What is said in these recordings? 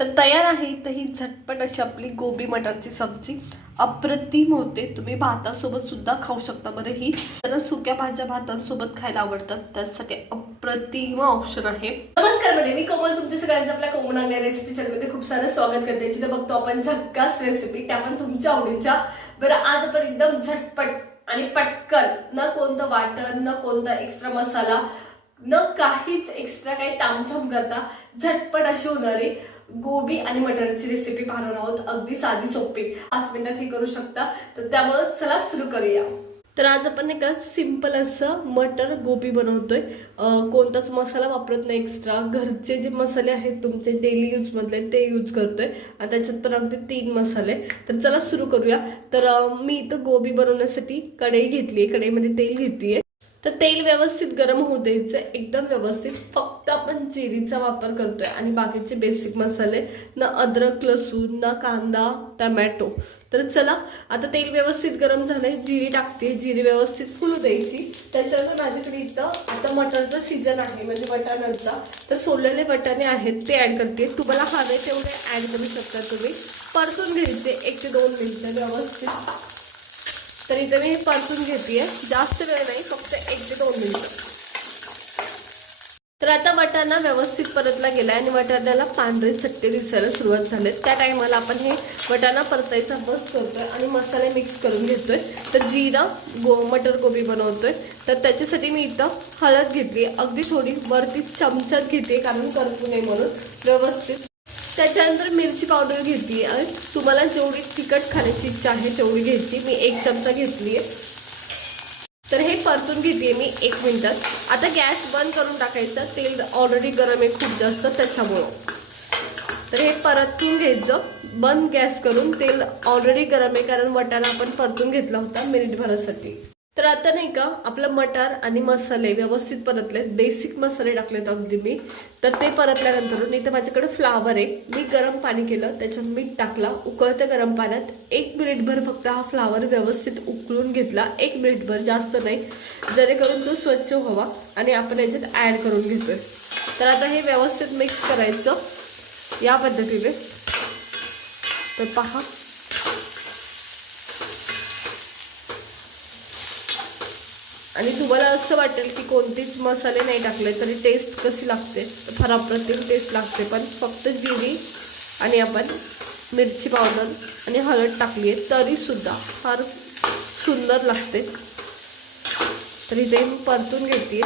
तर तयार आहे तर ही झटपट अशी आपली गोबी मटारची सब्जी अप्रतिम होते. तुम्ही भातासोबत सुद्धा खाऊ शकता. बरं, ही त्यांना सुक्या भाज्या भातांसोबत खायला आवडतात, त्यासाठी अप्रतिम ऑप्शन आहे. नमस्कार मंडळी, मी कोमल तुमच्या सगळ्यांचं आपल्या कोमल रेसिपी चॅनलमध्ये खूप सारं स्वागत करते. जिथे बघतो आपण झक्कास रेसिपी, त्या पण तुमच्या आवडीच्या. बरं, आज आपण एकदम झटपट आणि पटकन, न कोणतं वाटण, न कोणता एक्स्ट्रा मसाला, न काहीच एक्स्ट्रा काही तामझाम करता झटपट अशी होणारी गोबी आणि मटरची रेसिपी पाहणार आहोत. अगदी साधी सोपी, 5 मिनिटात ही करू शकता. तर त्यामुळे चला सुरू करूया. तर आज आपण एका सिंपल असं मटर गोबी बनवतोय. कोणताच मसाला वापरत नाही एक्स्ट्रा. घरचे जे मसाले आहेत तुमचे डेली यूज मधले ते यूज करतोय आणि त्याच्यात पण अगदी 3 मसाले. तर चला सुरू करूया. तर मी इथं गोबी बनवण्यासाठी कढई घेतली, कढईमध्ये तेल घेतलीये. तर तेल व्यवस्थित गरम होऊ द्यायचं, एकदम व्यवस्थित. फक्त आपण जिरीचा वापर करतोय आणि बाकीचे बेसिक मसाले, ना अद्रक लसूण, ना कांदा टमॅटो. तर चला, आता तेल व्यवस्थित गरम झालंय, जिरी टाकते. जिरी व्यवस्थित फुलू द्यायची. त्याच्यानंतर माझ्याकडे इथं आता मटरचा सीझन आहे, म्हणजे वाटाण्याचा. तर सोललेले वाटाणे आहेत ते ऍड करते. तुम्हाला हवे तेवढे ऍड करू शकता तुम्ही. परतून घ्यायचे 1 ते 2 मिनिटं व्यवस्थित. तर इथं मी हे परतून घेतेय, जास्त वेळ नाही, फक्त 1 ते 2 मिनिटं. तर आता वाटाणा व्यवस्थित परतला गेलाय आणि वाटाण्याला पांढरे चट्टे दिसायला सुरुवात झाले. त्या टायमाला आपण हे वाटाणा परतायचा बस करतोय आणि मसाले मिक्स करून घेतोय. तर जिरा मटर गोबी बनवतोय, तर त्याच्यासाठी मी इथं हळद घेतली, अगदी थोडी वरती चमच्यात घेते कारण करपू नये म्हणून व्यवस्थित. त्याच्यानंतर मिरची पावडर घेतली आहे. तुम्हाला जेवढी तिखट खाण्याची इच्छा आहे तेवढी घ्यायची. मी 1 चमचा घेतली आहे. तर हे परतून घेते मी 1 मिनिटात. आता गॅस बंद करून टाकायचा, तेल ऑलरेडी गरम आहे खूप जास्त त्याच्यामुळं. तर हे परतून घ्यायचं बंद गॅस करून. तेल ऑलरेडी गरम आहे कारण वाटाणा आपण परतून घेतला होता मिनिटभरासाठी. तर आता नाही का आपलं मटार आणि मसाले व्यवस्थित परतलेत. बेसिक मसाले टाकलेत अगदी मी. तर ते परतल्यानंतर इथं माझ्याकडे फ्लावर आहे. मी गरम पाणी केलं, त्याच्यात मीठ टाकला, उकळत्या गरम पाण्यात 1 मिनिटभर फक्त हा फ्लावर व्यवस्थित उकळून घेतला. 1 मिनिटभर, जास्त नाही, जेणेकरून तो स्वच्छ व्हावा. आणि आपण याच्यात ऍड करून घेतोय. तर आता हे व्यवस्थित मिक्स करायचं या पद्धतीने. तर पहा, आणि तुम्हाला असं वाटेल की कोणतेच मसाले नाही टाकले तरी टेस्ट कशी लागते, फार अप्रतिम टेस्ट लागते. पण फक्त जिरी आणि आपण मिरची पावडर आणि हळद टाकली आहे तरी सुद्धा फार सुंदर लागते. तर इथे मी परतून घेते.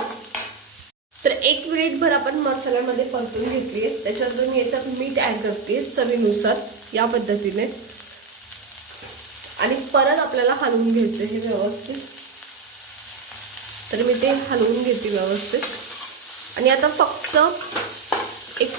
तर 1 मिनिटभर आपण मसाल्यामध्ये परतून घेतली आहे. त्याच्यानंतर मी याच्यात मीठ ऍड करते चवीनुसार या पद्धतीने. आणि परत आपल्याला हलवून घ्यायचं हे व्यवस्थित. तर मी ते हलवून घेते व्यवस्थित. आणि आता फक्त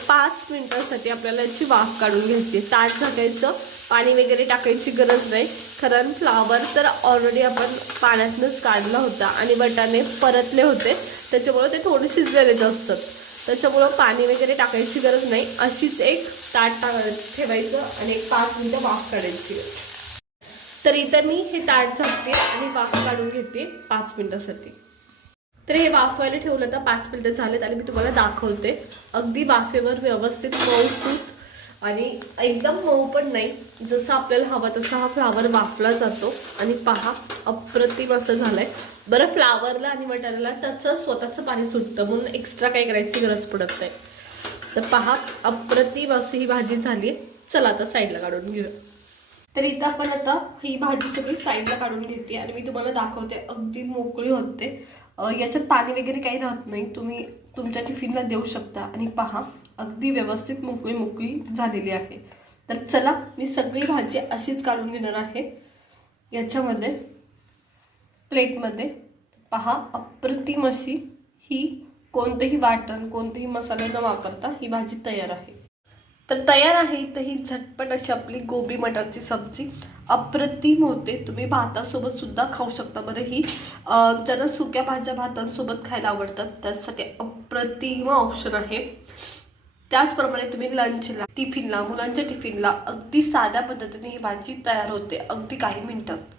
5 मिनिटांसाठी आपल्याला याची वाफ काढून घ्यायची. ताट झाकायचं, पाणी वगैरे टाकायची गरज नाही, कारण फ्लावर तर ऑलरेडी आपण पाण्यातनंच काढला होता आणि वाटाणे परतले होते, त्याच्यामुळं ते थोडे शिजलेलेच असतात. त्याच्यामुळं पाणी वगैरे टाकायची गरज नाही. अशीच एक ताट ठेवायचं आणि 5 मिनिटं वाफ काढायची. तर इथं मी हे ताट झाकते आणि वाफ काढून घेते 5 मिनिटांसाठी. तर हे वाफवायला ठेवलं तर 5 मिनिटं झालेत आणि मी तुम्हाला दाखवते. अगदी वाफेवर व्यवस्थित मऊसूत आणि एकदम मऊ पण नाही, जसं आपल्याला हवा तसा हा फ्लावर वाफला जातो. आणि पहा, अप्रतिम असं झालंय. बरं, फ्लावरला आणि मटारला त्याचं स्वतःचं पाणी सुटतं म्हणून एक्स्ट्रा काही करायची गरज पडत नाही. तर पहा, अप्रतिम अशी ही भाजी झाली. चला आता साईडला काढून घेऊया. तर इथं आपण आता ही भाजी सगळी साईडला काढून घेते आणि मी तुम्हाला दाखवते. अगदी मोकळी होते, याच्यात पाणी वगैरे काही राहत नाही. तुम्ही तुमच्या टिफिनला देऊ शकता. आणि पहा, अगदी व्यवस्थित मोकळी मोकळी झालेली आहे. तर चला, मी सगळी भाजी अशीच काढून घेणार आहे याच्यामध्ये, प्लेटमध्ये. पहा, अप्रतिम अशी ही कोणतेही वाटण, कोणतेही मसाला न वापरता ही भाजी तयार आहे. तर तयार आहे तर ही झटपट अशी आपली गोबी मटारची सब्जी अप्रतिम होते. तुम्ही भातासोबत सुद्धा खाऊ शकता. बरं, ही ज्यांना सुक्या भाज्या भातांसोबत खायला आवडतात त्यासाठी अप्रतिम ऑप्शन आहे. त्याचप्रमाणे तुम्ही लंचला, टिफिनला, मुलांच्या टिफिनला अगदी साध्या पद्धतीने ही भाजी तयार होते, अगदी काही मिनिटात.